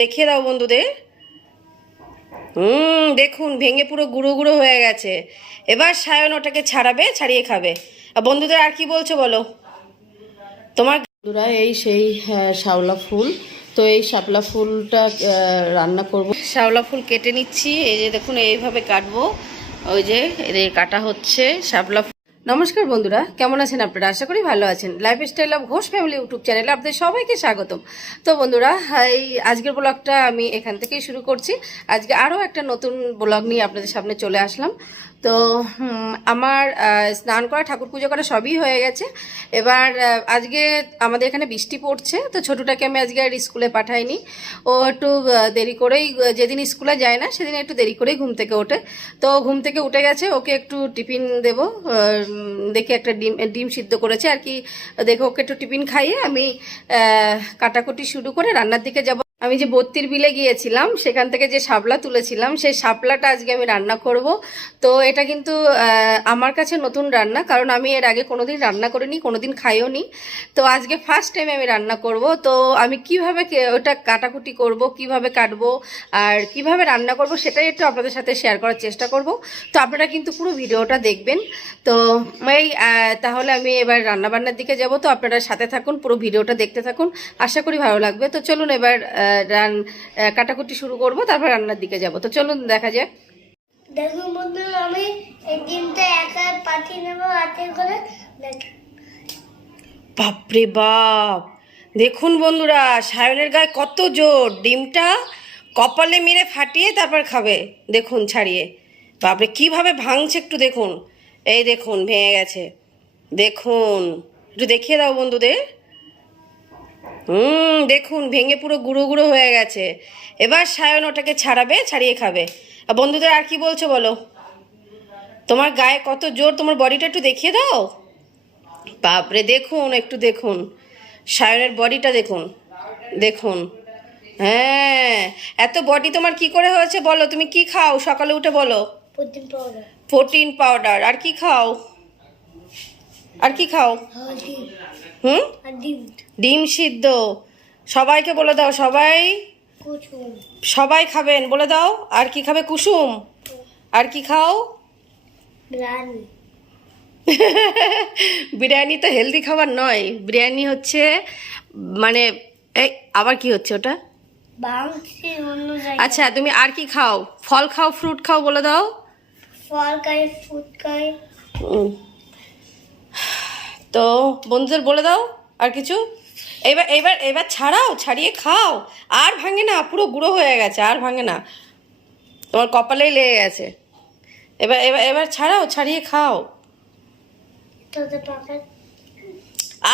দেখিয়ে দাও বন্ধুদের। হুম দেখুন ভেঙে পুরো গুঁড়ো গুঁড়ো হয়ে গেছে। এবার সায়ন ওটাকে ছাড়াবে ছাড়িয়ে খাবে। আর বন্ধুদের আর কি বলছো বলো? তোমার বন্ধুরা এই সেই হ্যাঁ, শাওলা ফুল। তো এই শাপলা ফুলটা রান্না করব। শাওলা ফুল কেটে নিচ্ছি। এই যে দেখুন এইভাবে কাটবো। ওই যে এদের কাটা হচ্ছে। শাপলা ফুল নমস্কার বন্ধুরা, কেমন আছেন আপনারা? আশা করি ভালো আছেন। Lifestyle of Ghosh family YouTube চ্যানেলে আপনাদের সবাইকে স্বাগতম। তো বন্ধুরা, এই আজকের ব্লগটা আমি এখান থেকেই শুরু করছি। আজকে আরও একটা নতুন ব্লগ নিয়ে আপনাদের সামনে চলে আসলাম। তো আমার স্নান করা, ঠাকুর পুজো করা সবই হয়ে গেছে। এবার আজকে আমাদের এখানে বৃষ্টি পড়ছে, তো ছোটটাকে আমি আজকে আর স্কুলে পাঠাইনি। ও একটু দেরি করেই, যেদিন স্কুলে যায় না, সেদিন একটু দেরি করেই ঘুম থেকে ওঠে। তো ঘুম থেকে উঠে গেছে, ওকে একটু টিফিন দেবো দেখে একটা ডিম ডিম সিদ্ধ করেছে আর কি। দেখে, ওকে একটু টিফিন খাইয়ে আমি কাটাকুটি শুরু করে রান্নার দিকে যাব। আমি যে বত্তির বিলে গিয়েছিলাম, সেখান থেকে যে শাপলা তুলেছিলাম, সেই শাপলাটা আজকে আমি রান্না করব। তো এটা কিন্তু আমার কাছে নতুন রান্না, কারণ আমি এর আগে কোনোদিন রান্না করিনি, কোনোদিন খাইও নি তো আজকে ফার্স্ট টাইম আমি রান্না করব। তো আমি কীভাবে ওটা কাটাকুটি করব, কীভাবে কাটবো, আর কীভাবে রান্না করব, সেটাই একটু আপনাদের সাথে শেয়ার করার চেষ্টা করব। তো আপনারা কিন্তু পুরো ভিডিওটা দেখবেন। তো এই তাহলে আমি এবার রান্নাবান্নার দিকে যাব। তো আপনারা সাথে থাকুন, পুরো ভিডিওটা দেখতে থাকুন। আশা করি ভালো লাগবে। তো চলুন এবার রান কাটাকুটি শুরু করব তারপর রান্নার দিকে যাব। তো চলুন দেখা যাক। দেখুন বন্ধু আমি এই ডিমটা একা পাঠিয়ে নেব হাতে করে। দেখ। বাপরে বাপ! দেখুন বন্ধুরা সায়নের গায়ে কত জোর। ডিমটা কপালে মেরে ফাটিয়ে তারপর খাবে। দেখুন ছাড়িয়ে। বাপরে কীভাবে ভাঙছে একটু দেখুন। এই দেখুন ভেঙে গেছে। দেখুন একটু দেখিয়ে দাও বন্ধুদের। হুম দেখুন ভেঙে পুরো গুঁড়ো গুঁড়ো হয়ে গেছে। এবার সায়ন ওটাকে ছাড়াবে ছাড়িয়ে খাবে। আর বন্ধুদের আর কি বলছো বলো? তোমার গায়ে কত জোর তোমার বডিটা একটু দেখিয়ে দাও। বাপরে দেখুন একটু দেখুন। সায়নের বডিটা দেখুন দেখুন। হ্যাঁ এত বডি তোমার কি করে হয়েছে বলো? তুমি কি খাও? সকালে উঠে বলো। প্রোটিন পাউডার আর কি খাও? আর কি খাও? হুম? ডিম সিদ্ধ। সবাইকে বলে দাও সবাই সবাই খাবেন। বলে দাও আর কি খাবে? কুসুম। আর কি খাও? বিরিয়ানি তো হেলদি খাবার নয়। বিরিয়ানি হচ্ছে মানে এই আবার কি হচ্ছে ওটা? আচ্ছা তুমি আর কি খাও? ফল খাও ফ্রুট খাও বলে দাও। ফল খাই ফুড খাই। তো বন্ধুদের বলে দাও আর কিছু। এবার এবার এবার ছাড়াও, ছাড়িয়ে খাও। আর ভাঙে না, পুরো গুঁড়ো হয়ে গেছে, আর ভাঙে না। তোমার কপালেই লেগে গেছে। এবার এবার এবার ছাড়াও, ছাড়িয়ে খাও।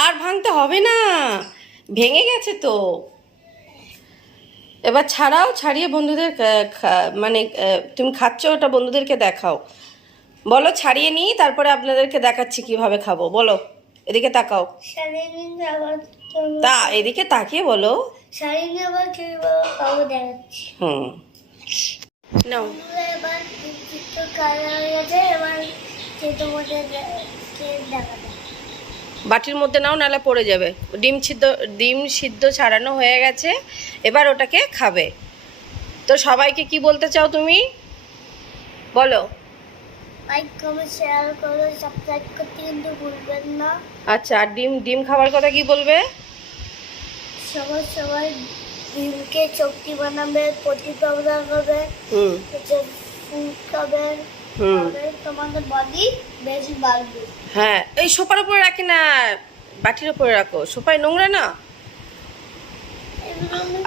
আর ভাঙতে হবে না। ভেঙে গেছে তো। এবার ছাড়াও, ছাড়িয়ে বন্ধুদের মানে তুমি খাচ্ছ ওটা বন্ধুদেরকে দেখাও। বলো, ছাড়িয়ে নিই, তারপরে আপনাদেরকে দেখাচ্ছি কীভাবে খাব। বলো। এদিকে তাকাও। তা এদিকে তাকিয়ে বলো। হুম। নাও। বাটির মধ্যে নাও নালে পড়ে যাবে। ডিম সিদ্ধ ডিম সিদ্ধ ছাড়ানো হয়ে গেছে এবার ওটাকে খাবে। তো সবাইকে কি বলতে চাও তুমি? বলো। লাইক কমেন্ট শেয়ার করো সাবস্ক্রাইব করতে কিন্তু ভুলবেন না আচ্ছা আর ডিম ডিম খাবার কথা কি বলবে? সবাই সবাই ডিমকে শক্তি বানাবে প্রতি পাউডার খাবে হুম। ফুড খাবে তোমাদের বডি বেশি বাড়বে হ্যাঁ এই সোফার উপরে রাখি না বাটির উপরে রাখো। সোফায় নোংরা না?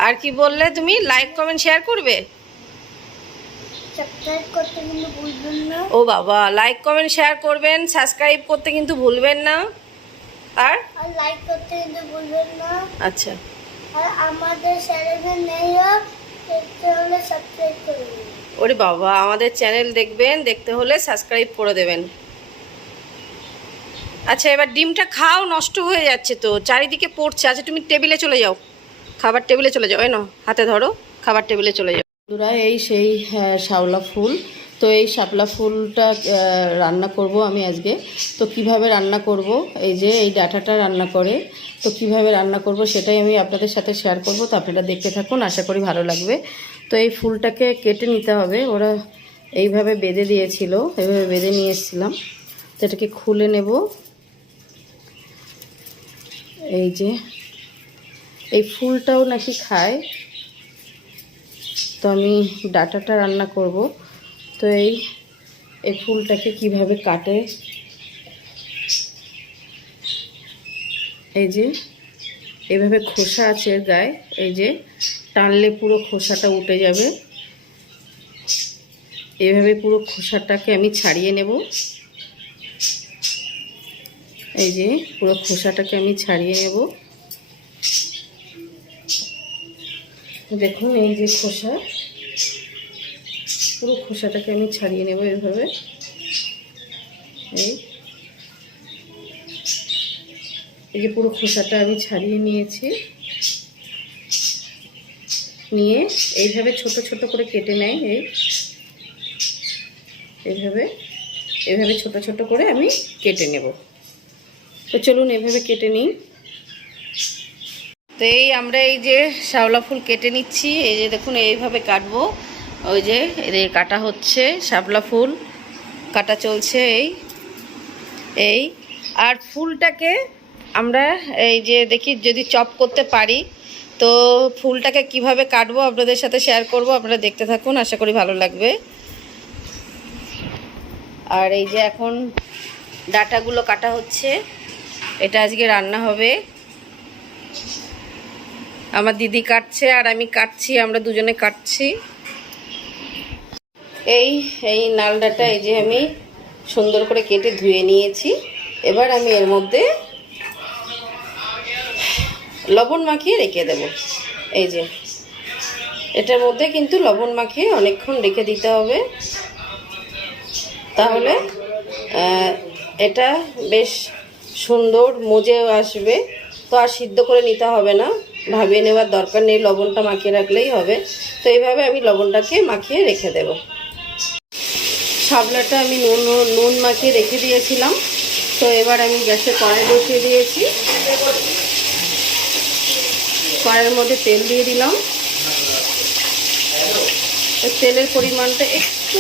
আর কি বললে তুমি? লাইক কমেন্ট শেয়ার করবে সাবস্ক্রাইব করতে কিন্তু ভুলবেন না ও বাবা লাইক কমেন্ট শেয়ার করবেন সাবস্ক্রাইব করতে কিন্তু ভুলবেন না। আর? লাইক করতে কিন্তু ভুলবেন না। আচ্ছা। আর আমাদের চ্যানেলে নেই হলে সাবস্ক্রাইব করে দিন। ওরে বাবা আমাদের চ্যানেল দেখবেন দেখতে হলে সাবস্ক্রাইব করে দেবেন। আচ্ছা এবার ডিমটা খাও নষ্ট হয়ে যাচ্ছে তো। চারিদিকে পড়ছে। আচ্ছা তুমি টেবিলে চলে যাও। খাবার টেবিলে চলে যাও। এই নাও হাতে ধরো। খাবার টেবিলে চলে যাও। বন্ধুরা, এই সেই শাওলা ফুল। তো এই শাপলা ফুলটা রান্না করব আমি আজকে। তো কীভাবে রান্না করব? এই যে এই ডাটাটা রান্না করে। তো কীভাবে রান্না করব সেটাই আমি আপনাদের সাথে শেয়ার করব। তো আপনারা দেখতে থাকুন, আশা করি ভালো লাগবে। তো এই ফুলটাকে কেটে নিতে হবে। ওরা এইভাবে বেঁধে দিয়েছিল, এইভাবে বেঁধে নিয়ে এসেছিলাম। তো এটাকে খুলে নেব। এই যে, এই ফুলটাও নাকি খায়। তো আমি ডাটাটা রান্না করব। তো এই এই ফুলটাকে কীভাবে কাটে? এই যে, এভাবে খোসা আছে গায়ে, এই যে, টানলে পুরো খোসাটা উঠে যাবে। এভাবে পুরো খোসাটাকে আমি ছাড়িয়ে নেব। এই যে, পুরো খোসাটাকে আমি ছাড়িয়ে নেব। দেখুন, এই যে খোসা। পুরো খোসাটাকে আমি ছাড়িয়ে নেব এভাবে। এই। এই যে পুরো খোসাটা আমি ছাড়িয়ে নিয়েছি। নিয়ে এইভাবে ছোট ছোট করে কেটে নেয়, এই। এইভাবে এইভাবে ছোট ছোট করে আমি কেটে নেব। তো চলুন এভাবে কেটে নিই। তো এই আমরা এই যে শাওলা ফুল কেটে নিচ্ছি। এই যে দেখুন, এইভাবে কাটবো। ওই যে এদের কাটা হচ্ছে শাপলা ফুল কাটা চলছে এই এই। আর ফুলটাকে আমরা এই যে দেখি, যদি চপ করতে পারি, তো ফুলটাকে কীভাবে কাটবো আপনাদের সাথে শেয়ার করব, আপনারা দেখতে থাকুন, আশা করি ভালো লাগবে। আর এই যে এখন ডাটাগুলো কাটা হচ্ছে, এটা আজকে রান্না হবে। আমার দিদি কাটছে আর আমি কাটছি, আমরা দুজনে কাটছি। এই এই নালডাটা, এই যে আমি সুন্দর করে কেটে ধুয়ে নিয়েছি। এবার আমি এর মধ্যে লবণ মাখিয়ে রেখে দেব। এই যে, এটার মধ্যে কিন্তু লবণ মাখিয়ে অনেকক্ষণ রেখে দিতে হবে। তাহলে এটা বেশ সুন্দর মজেও আসবে। তো আর সিদ্ধ করে নিতে হবে না। ভাবিয়ে নেওয়ার দরকার নেই, লবণটা মাখিয়ে রাখলেই হবে। তো এইভাবে আমি লবণটাকে মাখিয়ে রেখে দেব। শাপলাটা আমি নুন নুন মাখিয়ে রেখে দিয়েছিলাম। তো এবার আমি গ্যাসে কড়াই বসিয়ে দিয়েছি। কড়াইয়ের মধ্যে তেল দিয়ে দিলাম। তেলের পরিমাণটা একটু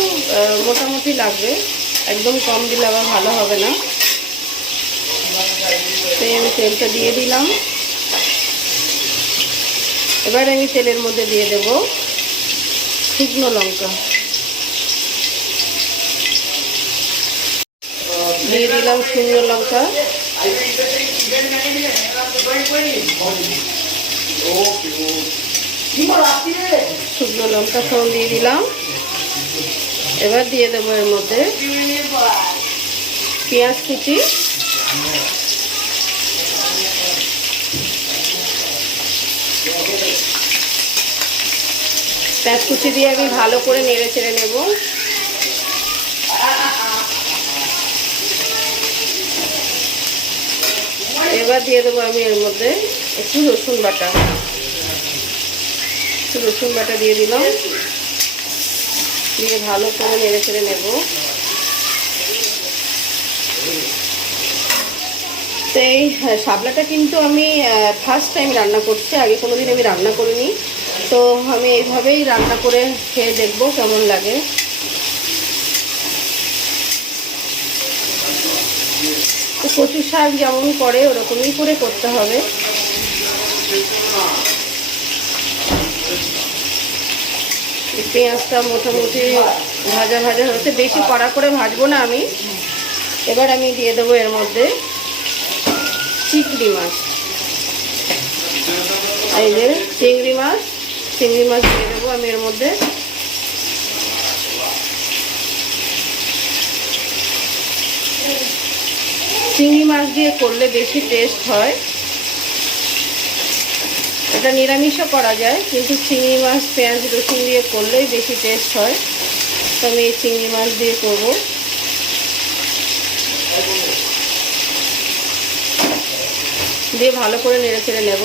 মোটামুটি লাগবে। একদম কম দিলে আবার ভালো হবে না। তাই আমি তেলটা দিয়ে দিলাম। এবার আমি তেলের মধ্যে দিয়ে দেব শুকনো লঙ্কা। দিয়ে দিলাম শুকনো লঙ্কা। শুকনো লঙ্কা ফোড়ন দিয়ে দিলাম। এবার দিয়ে দেবো এর মধ্যে পেঁয়াজ কুচি। পেঁয়াজ কুচি দিয়ে আমি ভালো করে নেড়ে চেড়ে নেব। এবার দিয়ে দেবো আমি এর মধ্যে একটু রসুন বাটা। একটু রসুন বাটা দিয়ে দিলাম। দিয়ে ভালো করে নেড়ে চেড়ে নেব। তো এই হ্যাঁ, শাপলাটা কিন্তু আমি ফার্স্ট টাইম রান্না করছি আগে কোনো দিন আমি রান্না করিনি। তো আমি এইভাবেই রান্না করে খেয়ে দেখব কেমন লাগে। তো কচু শাক যেমন করে, ওরকমই করে করতে হবে। পেঁয়াজটা মোটামুটি ভাজা ভাজা হচ্ছে বেশি কড়া করে ভাজবো না আমি। এবার আমি দিয়ে দেবো এর মধ্যে চিংড়ি মাছ। এই যে চিংড়ি মাছ। চিংড়ি মাছ দিয়ে দেবো আমি এর মধ্যে। চিংড়ি মাছ দিয়ে করলে বেশি টেস্ট হয়। এটা নিরামিষও করা যায়, কিন্তু চিংড়ি মাছ, পেঁয়াজ, রসুন দিয়ে করলেই বেশি টেস্ট হয়। তো আমি এই চিংড়ি মাছ দিয়ে করব। দিয়ে ভালো করে নেড়ে ছেড়ে নেব।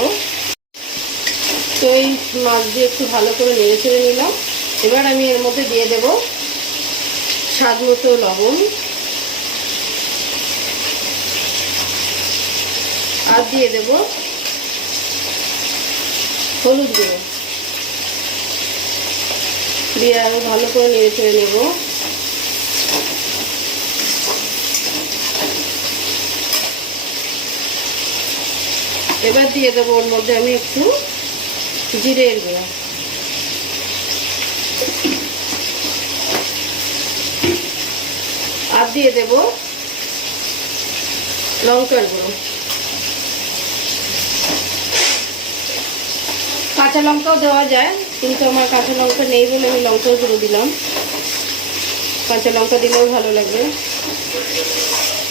এই মাছ দিয়ে একটু ভালো করে নেড়ে ছেড়ে নিলাম। এবার আমি এর মধ্যে দিয়ে দেব স্বাদ মতো লবণ। আর দিয়ে দেব হলুদ গুঁড়ো। দিয়ে আরও ভালো করে নেড়ে চেড়ে নেব। এবার দিয়ে দেবো ওর মধ্যে আমি একটু জিরের গুঁড়ো। আর দিয়ে দেব লঙ্কার গুঁড়ো। কাঁচা লঙ্কাও দেওয়া যায়, কিন্তু আমার কাঁচা লঙ্কা নেই বলে আমি লঙ্কার গুঁড়ো দিলাম। কাঁচা লঙ্কা দিলেও ভালো লাগবে।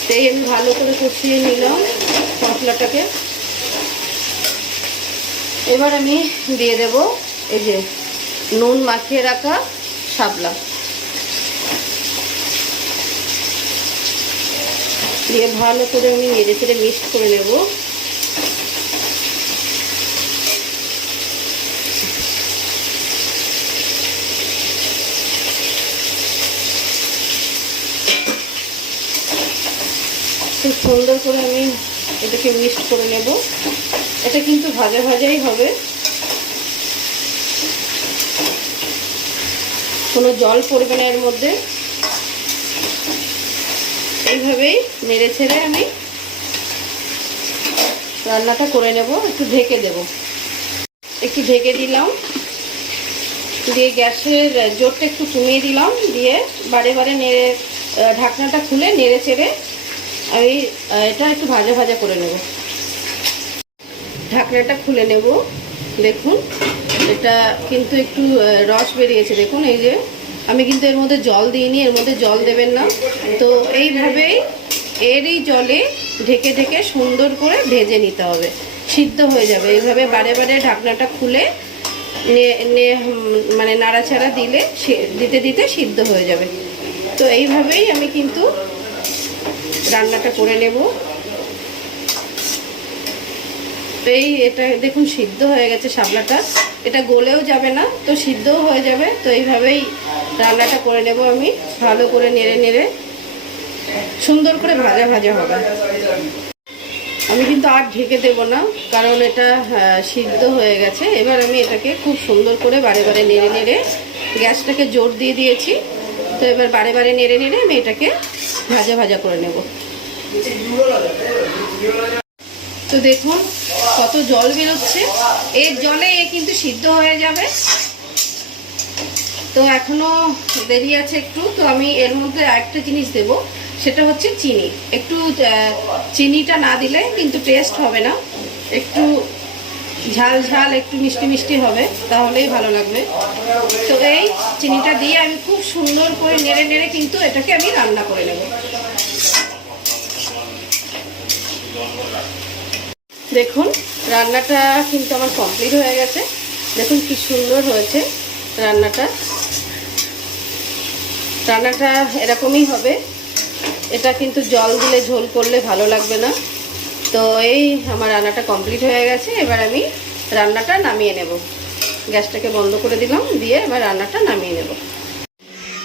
তাই আমি ভালো করে কষিয়ে নিলাম মশলাটাকে। এবার আমি দিয়ে দেব এই যে নুন মাখিয়ে রাখা শাপলা। দিয়ে ভালো করে আমি নেড়ে চেড়ে মিক্সড করে নেব। খুব সুন্দর করে আমি এটাকে মিক্সড করে নেব। এটা কিন্তু ভাজা ভাজাই হবে। কোনো জল পড়বে না এর মধ্যে। এইভাবেই নেড়ে ছেড়ে আমি রান্নাটা করে নেব, একটু ঢেকে দেব। একটু ঢেকে দিলাম। দিয়ে গ্যাসের জোরটা একটু কমিয়ে দিলাম। দিয়ে বারে বারে নেড়ে ঢাকনাটা খুলে নেড়ে চেড়ে আমি এটা একটু ভাজা ভাজা করে নেব। ঢাকনাটা খুলে নেব। দেখুন, এটা কিন্তু একটু রস বেরিয়েছে। দেখুন, এই যে, আমি কিন্তু এর মধ্যে জল দিইনি, এর মধ্যে জল দেবেন না। তো এইভাবেই এরই জলে ঢেকে ঢেকে সুন্দর করে ভেজে নিতে হবে। সিদ্ধ হয়ে যাবে। এইভাবে বারে বারে ঢাকনাটা খুলে মানে নাড়াচাড়া দিলে দিতে দিতে সিদ্ধ হয়ে যাবে। তো এইভাবেই আমি কিন্তু রান্নাটা করে নেব। এই এটা দেখুন সিদ্ধ হয়ে গেছে শাপলাটা এটা গলেও যাবে না তো সিদ্ধও হয়ে যাবে তো এইভাবেই রান্নাটা করে নেব আমি ভালো করে নেড়ে নেড়ে। সুন্দর করে ভাজা ভাজা হবে। আমি কিন্তু আর ঢেকে দেব না কারণ এটা আহ, সিদ্ধ হয়ে গেছে। এবার আমি এটাকে খুব সুন্দর করে বারে বারে নেড়ে নেড়ে গ্যাসটাকে জোর দিয়ে দিয়েছি। তো এবার বারে বারে নেড়ে নেড়ে আমি এটাকে ভাজা ভাজা করে নেব। তো দেখুন, কত জল বেরোচ্ছে। এর জলে এ কিন্তু সিদ্ধ হয়ে যাবে। তো এখনও দেরি আছে একটু, তো আমি এর মধ্যে আরেকটা জিনিস দেব, সেটা হচ্ছে চিনি। একটু চিনিটা না দিলে কিন্তু টেস্ট হবে না। একটু ঝাল ঝাল, একটু মিষ্টি মিষ্টি হবে, তাহলেই ভালো লাগবে। তো এই চিনিটা দিয়ে আমি খুব সুন্দর করে নেড়ে নেড়ে কিন্তু এটাকে আমি রান্না করে নেব। দেখুন, রান্নাটা কিন্তু আমার কমপ্লিট হয়ে গেছে। দেখুন কি সুন্দর হয়েছে রান্নাটা। রান্নাটা এরকমই হবে। এটা কিন্তু জল দিলে ঝোল করলে ভালো লাগবে না। তো এই আমার রান্নাটা কমপ্লিট হয়ে গেছে। এবার আমি রান্নাটা নামিয়ে নেব। গ্যাসটাকে বন্ধ করে দিলাম, দিয়ে এবার রান্নাটা নামিয়ে নেব।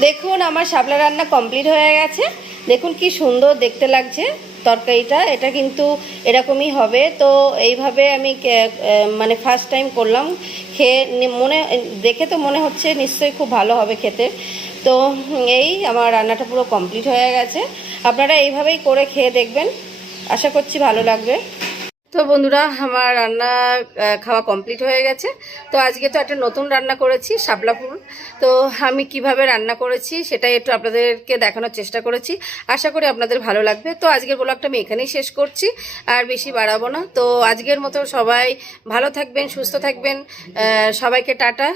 দেখুন, আমার শাপলা রান্না কমপ্লিট হয়ে গেছে। দেখুন কি সুন্দর দেখতে লাগছে। তরকারিটা, এটা কিন্তু এরকমই হবে। তো এইভাবে আমি মানে ফার্স্ট টাইম করলাম। খেয়ে মনে, দেখে তো মনে হচ্ছে নিশ্চয়ই খুব ভালো হবে খেতে। তো এই আমার রান্নাটা পুরো কমপ্লিট হয়ে গেছে। আপনারা এইভাবেই করে খেয়ে দেখবেন। আশা করছি ভালো লাগবে। তো বন্ধুরা, আমার রান্না খাওয়া কমপ্লিট হয়ে গেছে। তো আজকে তো একটা নতুন রান্না করেছি শাপলাপুর তো আমি কীভাবে রান্না করেছি সেটাই একটু আপনাদেরকে দেখানোর চেষ্টা করেছি। আশা করি আপনাদের ভালো লাগবে। তো আজকের ব্লগটা আমি এখানেই শেষ করছি, আর বেশি বাড়াবো না। তো আজকের মতো সবাই ভালো থাকবেন, সুস্থ থাকবেন। সবাইকে টাটা।